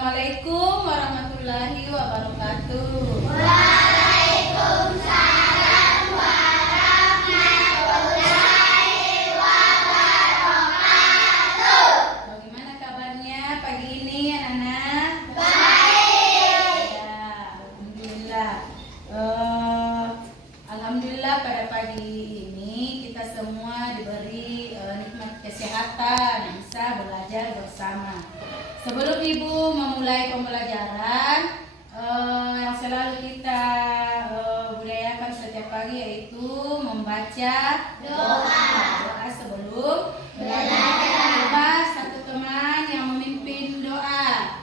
Assalamualaikum warahmatullahi wabarakatuh. Waalaikumsalam warahmatullahi wabarakatuh. Bagaimana kabarnya pagi ini anak-anak? Baik. Ya, alhamdulillah. Alhamdulillah pada pagi ini kita semua diberi nikmat kesehatan, bisa belajar bersama. Sebelum Ibu memulai pembelajaran, yang selalu kita budayakan setiap pagi yaitu membaca doa sebelum belajar. Coba satu teman yang memimpin doa.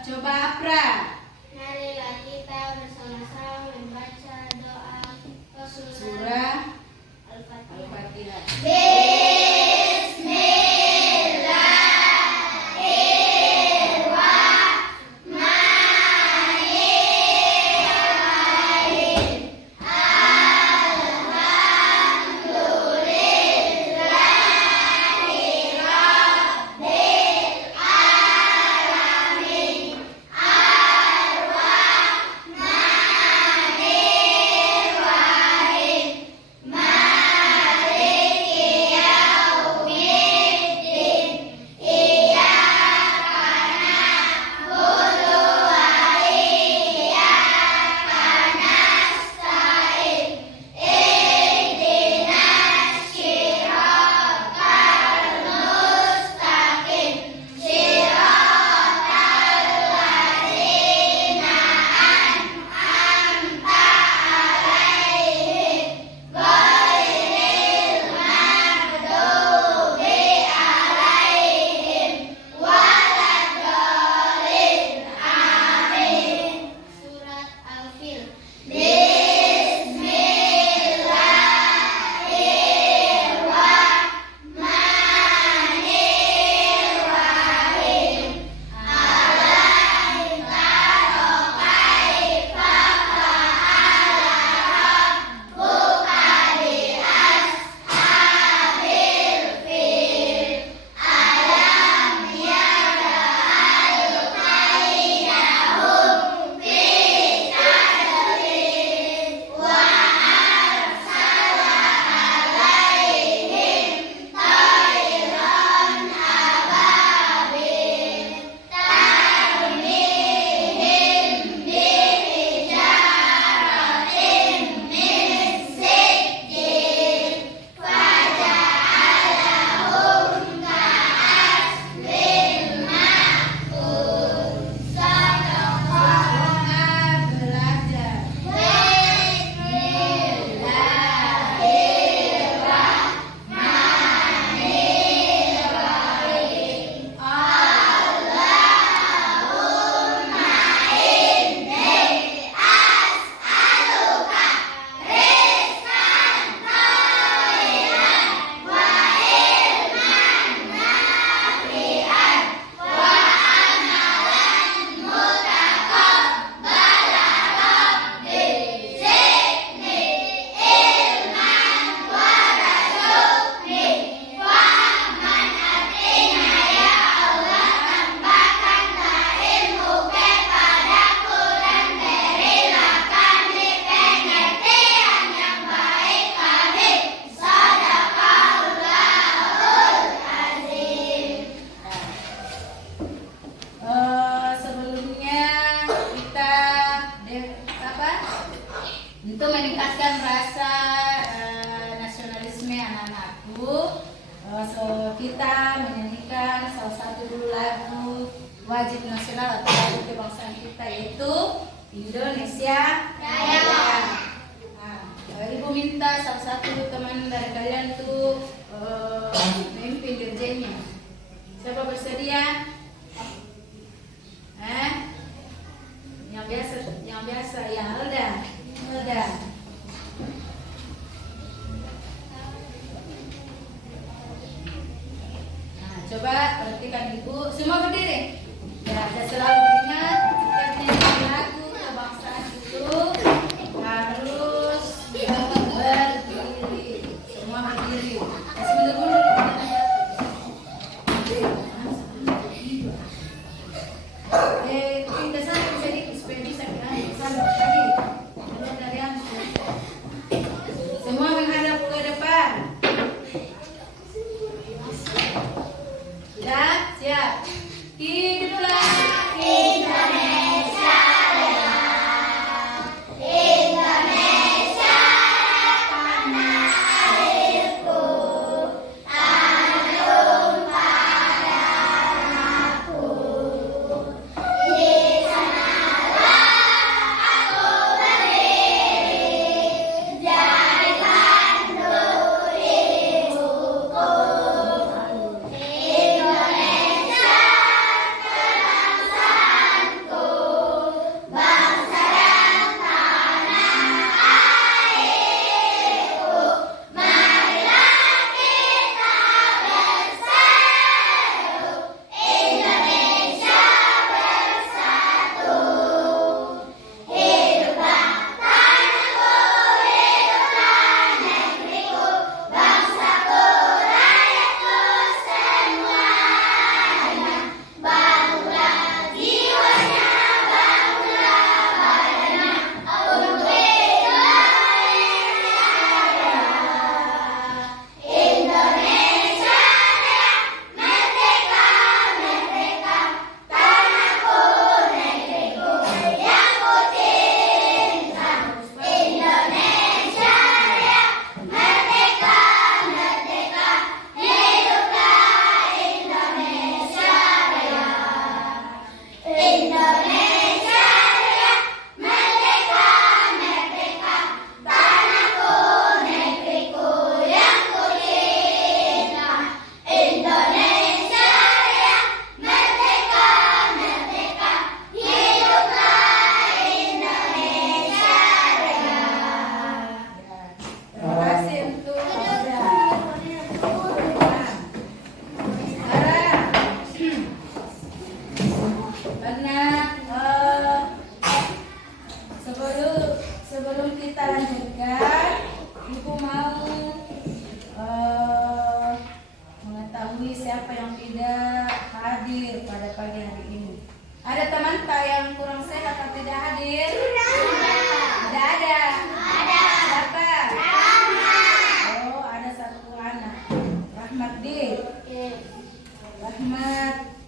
Coba Afra. Marilah kita bersama-sama membaca doa Surah Al-Fatihah. Al-Fatihah. Surat Al-Fil. Sebelumnya kita untuk meningkatkan rasa nasionalisme anak-anakku, kita menyanyikan salah satu lagu wajib nasional atau lagu kebangsaan kita, yaitu Indonesia Raya. Nah, Ibu minta salah satu teman dari kalian tuh memimpin dirjennya. Siapa bersedia? Yang biasa ya Alda. Nah, coba perhatikan Ibu, semua berdiri. Ya, dan selalu ingat setiap nyanyi lagu kebangsaan itu harus berdiri. Semua berdiri. Sebentar dulu. siapa yang tidak hadir pada pagi hari ini? Ada teman tak yang kurang sehat atau tidak hadir? Ada. Siapa? Oh, ada satu anak. Rahmat D. Rahmat.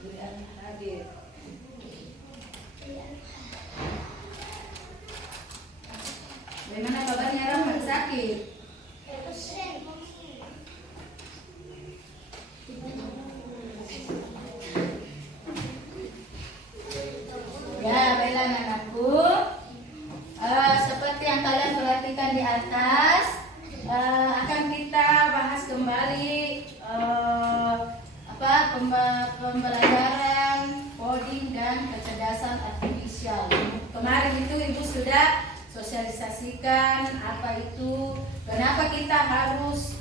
Tidak hadir. Bagaimana kabarnya Rahmat? Sakit? Ya, baiklah anakku. Seperti yang kalian perhatikan di atas, akan kita bahas kembali pembelajaran coding dan kecerdasan artifisial. Kemarin itu Ibu sudah sosialisasikan apa itu, kenapa kita harus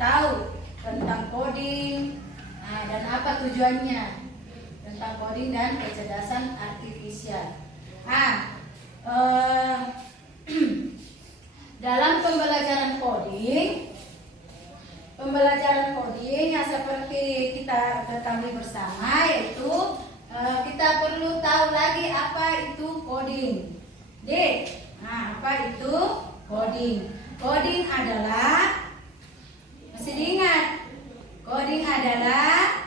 tahu tentang coding, dan apa tujuannya tentang coding dan kecerdasan artifisial. Dalam pembelajaran coding yang seperti kita ketahui bersama, yaitu kita perlu tahu lagi apa itu coding. Apa itu coding? Coding adalah, masih diingat, coding adalah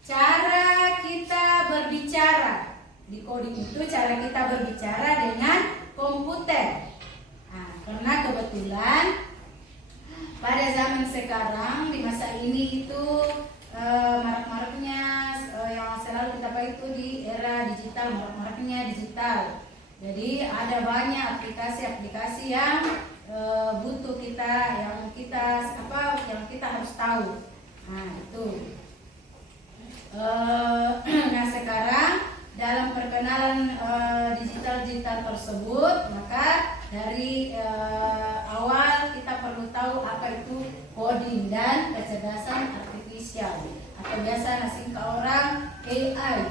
cara kita berbicara. Di coding itu cara kita berbicara dengan komputer. Karena kebetulan pada zaman sekarang, di masa ini itu marak-maraknya yang selalu kita pakai itu di era digital, marak-maraknya digital. Jadi ada banyak aplikasi-aplikasi yang butuh kita, yang kita harus tahu. Itu. Nah sekarang dalam perkenalan digital tersebut, maka dari awal kita perlu tahu apa itu coding dan kecerdasan artifisial, atau biasa singkat orang AI.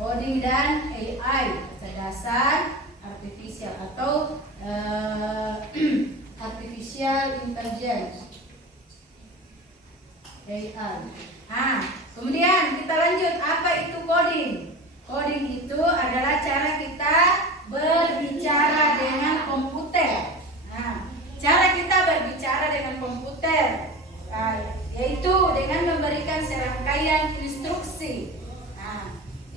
Coding dan AI, kecerdasan artifisial atau artificial intelligence, AI. Kemudian kita lanjut, apa itu coding? Coding itu adalah cara kita berbicara dengan komputer. Cara kita berbicara dengan komputer, yaitu dengan memberikan serangkaian instruksi.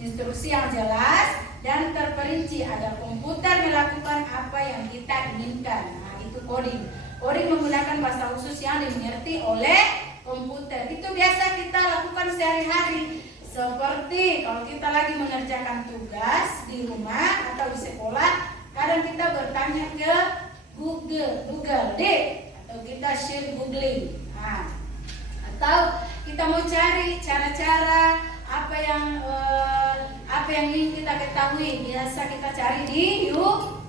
Instruksi yang jelas dan terperinci agar komputer melakukan apa yang kita inginkan. Itu coding. Coding menggunakan bahasa khusus yang dimengerti oleh komputer. Itu biasa kita lakukan sehari-hari. Seperti kalau kita lagi mengerjakan tugas di rumah atau di sekolah, kadang kita bertanya ke Google, atau kita share googling. Atau kita mau cari cara-cara apa yang ingin kita ketahui, biasa kita cari di YouTube.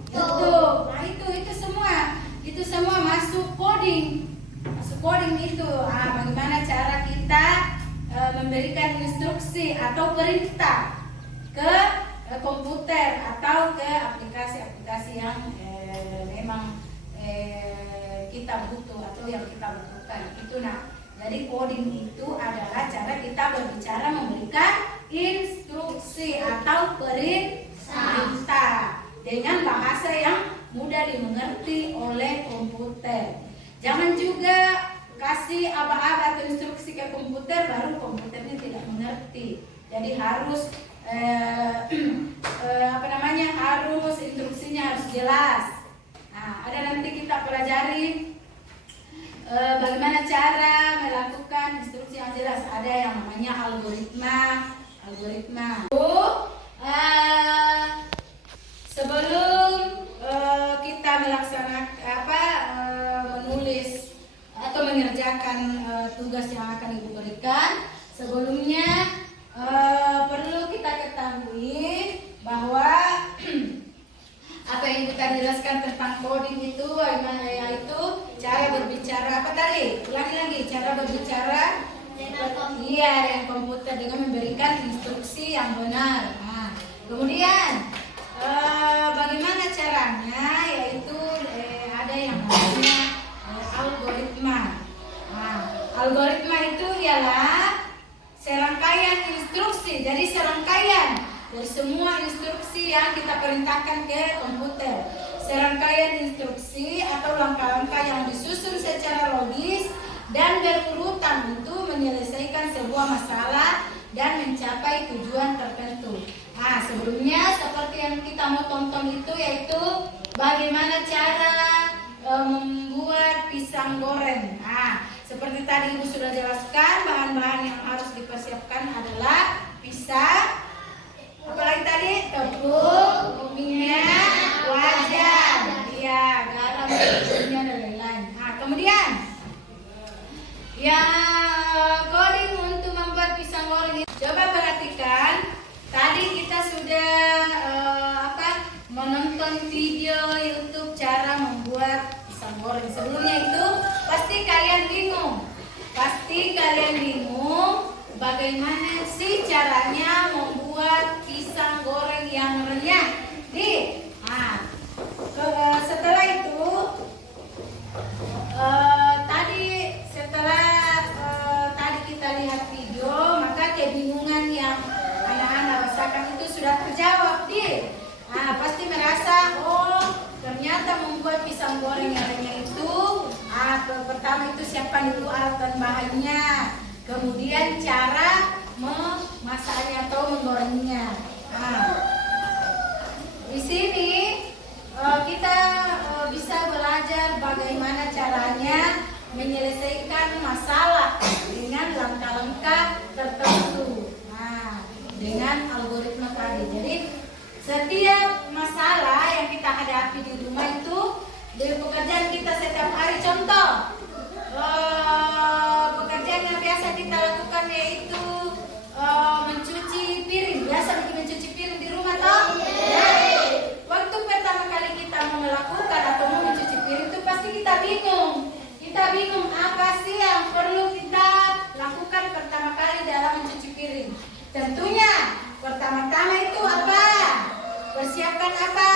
Itu semua masuk coding. Itu bagaimana cara kita memberikan instruksi atau perintah ke komputer atau ke aplikasi-aplikasi yang memang kita butuh atau yang kita butuhkan. Jadi coding itu adalah cara kita berbicara memberikan instruksi atau perintah dengan bahasa yang mudah dimengerti oleh komputer. Jangan juga kasih aba-aba atau instruksi ke komputer baru komputernya tidak mengerti. Jadi harus harus instruksinya harus jelas. Ada nanti kita pelajari bagaimana cara melakukan instruksi yang jelas. Ada yang namanya algoritma. Sebelum kita melaksanakan menulis atau mengerjakan tugas yang akan Ibu berikan, sebelumnya perlu kita ketahui bahwa apa yang kita jelaskan tentang coding itu yaitu cara berbicara ulangi lagi, cara berbicara dengan komputer dengan memberikan instruksi yang benar. Kemudian bagaimana caranya, yaitu ada yang namanya algoritma. Algoritma itu ialah serangkaian instruksi. Jadi serangkaian dari semua instruksi yang kita perintahkan ke komputer. Serangkaian instruksi atau langkah-langkah yang disusun secara logis dan berurutan untuk menyelesaikan sebuah masalah dan mencapai tujuan tertentu. Nah, sebelumnya seperti yang kita mau tonton itu yaitu bagaimana cara membuat pisang goreng. Nah, seperti tadi Ibu sudah jelaskan, bahan-bahan yang harus dipersiapkan adalah pisang, apalagi tadi tepung, minyak, wajan, ya, garam, minyak dan lain-lain. Nah, kemudian coding untuk membuat pisang goreng. Coba perhatikan, tadi kita sudah menonton video YouTube cara membuat pisang goreng. Sebelumnya itu pasti kalian bingung bagaimana sih caranya membuat pisang goreng yang renyah. Setelah itu tadi kita lihat video, maka kebingungan yang anak-anak rasakan itu sudah terjawab. Pasti merasa, ternyata membuat pisang goreng yang renyah itu pertama itu siapkan dulu alat dan bahannya, kemudian cara memasaknya atau menggorengnya. Di sini kita bisa belajar bagaimana caranya menyelesaikan masalah dengan langkah-langkah tertentu. Dengan algoritma tadi. Jadi setiap masalah yang kita hadapi di rumah itu, di pekerjaan kita setiap hari, contoh pekerjaan yang biasa kita lakukan yaitu mencuci piring. Biasa mencuci piring di rumah toh? Waktu pertama kali kita mau melakukan atau mau mencuci piring itu pasti kita bingung. Kita bingung apa sih yang perlu kita lakukan pertama kali dalam mencuci piring. Tentunya pertama-tama itu apa? Persiapkan apa?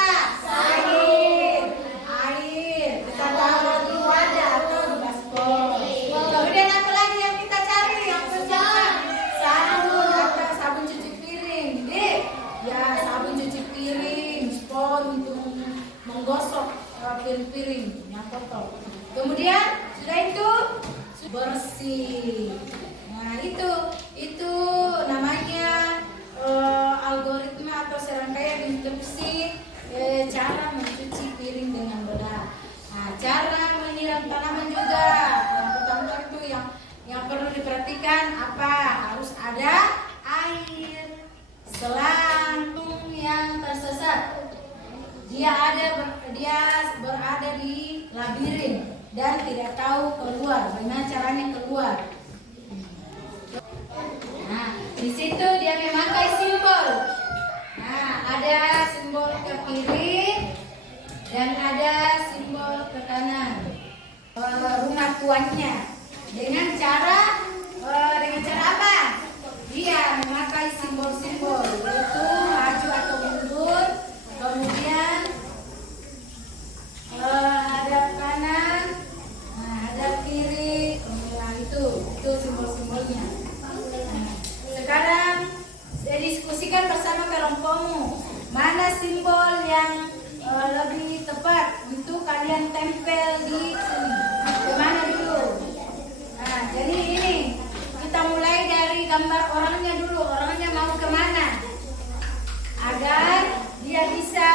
Air. Kita taruh di wadah atau di baskom. Kemudian apa lagi yang kita cari? Yang persiapkan sabun atau sabun cuci piring. Sabun cuci piring, spons untuk menggosok piring-piring yang kotor. Kemudian sudah itu bersih. Nah, itu namanya algoritma atau serangkaian instruksi cara mencuci piring dengan benar. Nah, cara menyiram tanaman juga yang pertama itu yang perlu diperhatikan apa? Harus ada air. Selantung yang tersesat, dia berada di labirin dan tidak tahu keluar. Bagaimana caranya keluar? Nah, di situ dia memakai simbol. Nah, ada simbol ke kiri dan ada simbol ke kanan. Rumah tuannya dengan cara apa? Dia memakai simbol-simbol, yaitu maju atau mundur, kemudian hadap kanan, hadap kiri, itu simbol-simbolnya. Sekarang diskusikan bersama kelompokmu, mana simbol yang lebih tepat untuk kalian tempel di sini. Kemana dulu? Nah, jadi ini kita mulai dari gambar orangnya dulu. Orangnya mau kemana? Agar dia bisa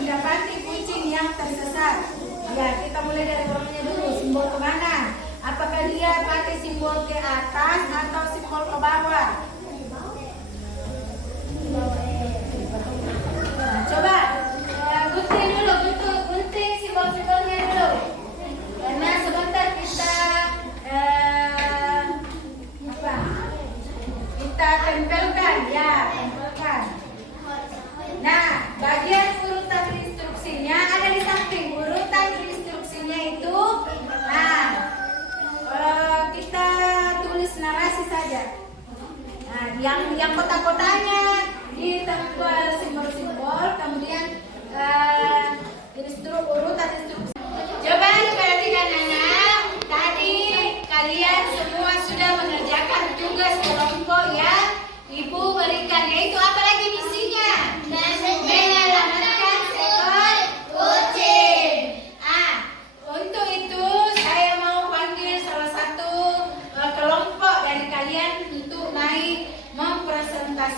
mendapati kucing yang tersesat. Ya, kita mulai dari orangnya dulu. Simbol kemana? Apakah dia pakai simbol ke atas atau simbol ke bawah? Nah, coba gunting dulu, gunting simbol-simbolnya dulu. Karena sebentar kita kita tempelkan, tempelkan. Nah, bagian urutan instruksinya ada di samping. Urutan instruksinya itu, kita tulis narasi saja. Nah, yang kotak-kotaknya ditempel simbol-simbol, kemudian urutan instruksi. Coba diperhatikan anak.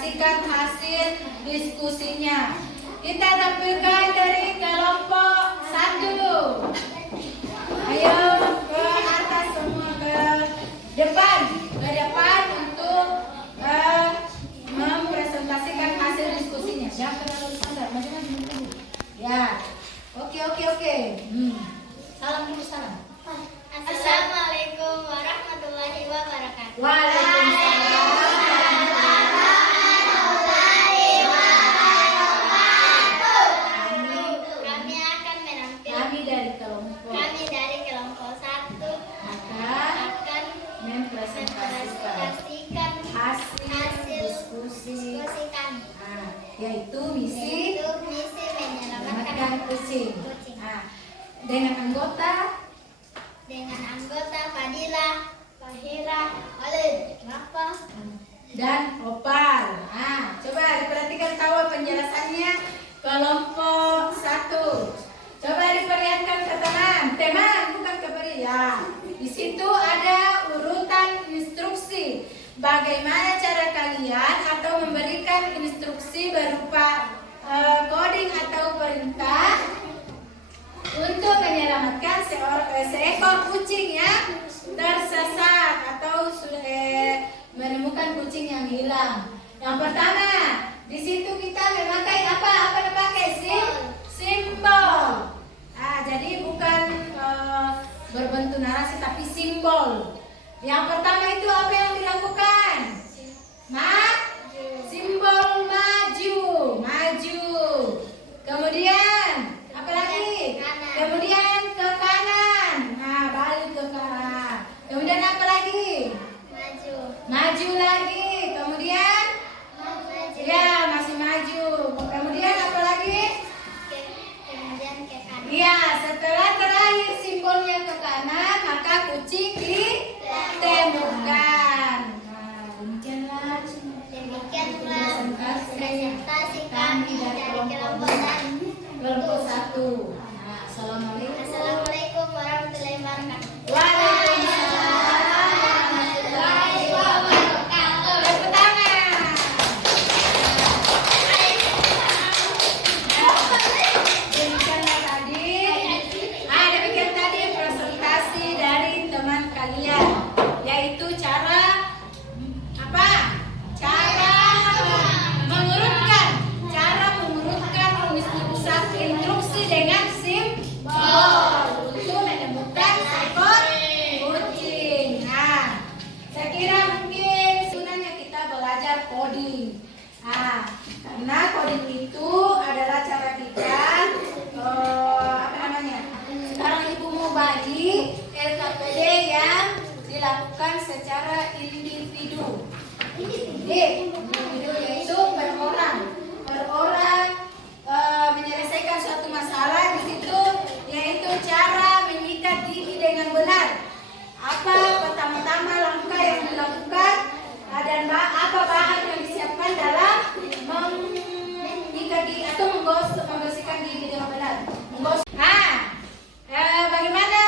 presentasikan hasil diskusinya. Kita tampilkan dari kelompok 1. Ayo ke atas semua, ke depan untuk mempresentasikan hasil diskusinya. Jangan terlalu standar, macam-macam. Ya, oke. Salam dulu, salam. Assalamualaikum warahmatullahi wabarakatuh. Waalaikumsalam. Kami akan menampilkan. Kami dari kelompok Kami dari kelompok 1 akan akan mempresentasikan hasil diskusi, yaitu misi menyelamatkan kucing. Dengan anggota Fadilah, Fahira, Khalid, Rafa, dan Opal. Coba diperhatikan tahu penjelasannya kelompok 1. Coba diperlihatkan ke teman, bukan ke beri ya. Di situ ada urutan instruksi. Bagaimana cara kalian atau memberikan instruksi berupa coding atau perintah untuk menyelamatkan seekor kucing yang tersesat atau menemukan kucing yang hilang. Yang pertama, di situ kita memakai apa dipakai? Simbol. Jadi bukan berbentuk narasi tapi simbol. Yang pertama itu apa yang dilakukan? Simbol maju. Kemudian apa lagi? Kanan. Kemudian ke kanan. Balik ke kanan. Kemudian apa lagi? Maju lagi. Kemudian ya masih maju. Kemudian apa lagi? kemudian ke kanan. Ya, setelah terakhir simbolnya ke kanan, maka kucing ditemukan. Demikianlah presentasi kami dari kelompok 1. Assalamualaikum. Assalamualaikum warahmatullahi wabarakatuh. Waalaikumsalam warahmatullahi wabarakatuh. Tepuk tangan. Demikian tadi presentasi dari teman kalian, yaitu cara mengurutkan instruksi dengan simbol untuk menemukan seekor kucing. Saya kira mungkin sebenarnya kita belajar coding. Karena coding itu adalah cara kita sekarang ibu mau bagi LKPD yang dilakukan secara individu. Individu yaitu per orang menyelesaikan suatu masalah. Di situ yaitu cara menyikat gigi dengan benar. Apa pertama-tama langkah yang dilakukan dan apa bahan yang disiapkan dalam menyikat gigi atau membersihkan gigi dengan benar. Bagaimana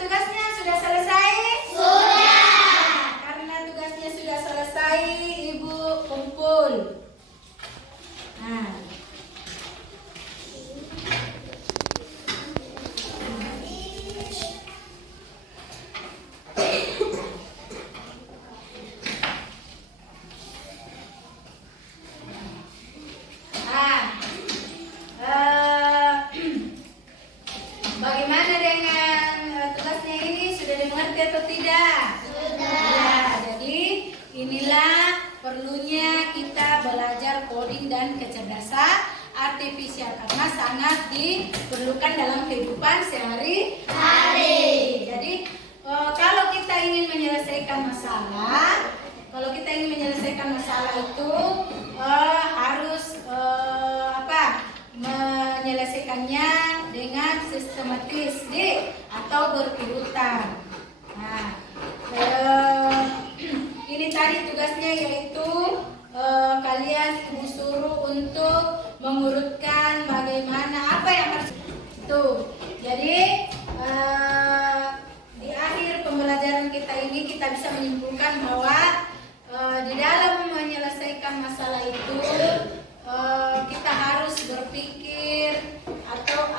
tugasnya? Sudah selesai? Sudah. Karena tugasnya sudah selesai, ibu kumpul. Bagaimana dengan tugasnya ini? Sudah dimengerti atau tidak? Sudah. Jadi inilah perlunya kita belajar coding dan kecerdasan artifisial karena sangat diperlukan dalam kehidupan sehari-hari. Jadi kalau kita ingin menyelesaikan masalah, itu harus menyelesaikannya dengan sistematis atau berurutan. Ini tadi tugasnya yaitu kalian disuruh untuk mengurutkan bagaimana apa yang harus Jadi di akhir pembelajaran kita ini kita bisa menyimpulkan bahwa di dalam menyelesaikan masalah masalah itu kita harus berpikir atau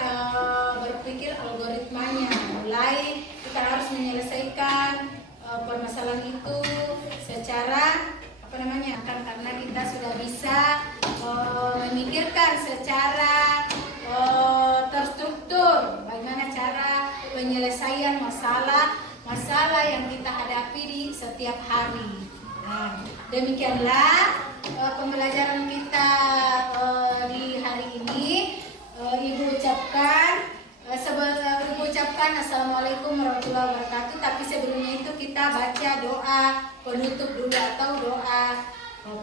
berpikir algoritmanya. Mulai kita harus menyelesaikan permasalahan itu secara karena kita sudah bisa memikirkan secara terstruktur bagaimana cara penyelesaian masalah yang kita hadapi di setiap hari. Nah, demikianlah pembelajaran kita di hari ini. Ibu ucapkan Assalamualaikum warahmatullahi wabarakatuh. Tapi sebelumnya itu kita baca doa penutup dulu atau doa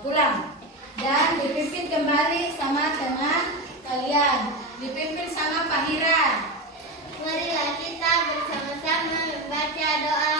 pulang. Dan dipimpin kembali sama dengan kalian. Dipimpin sama Pak Hira. Marilah kita bersama-sama membaca doa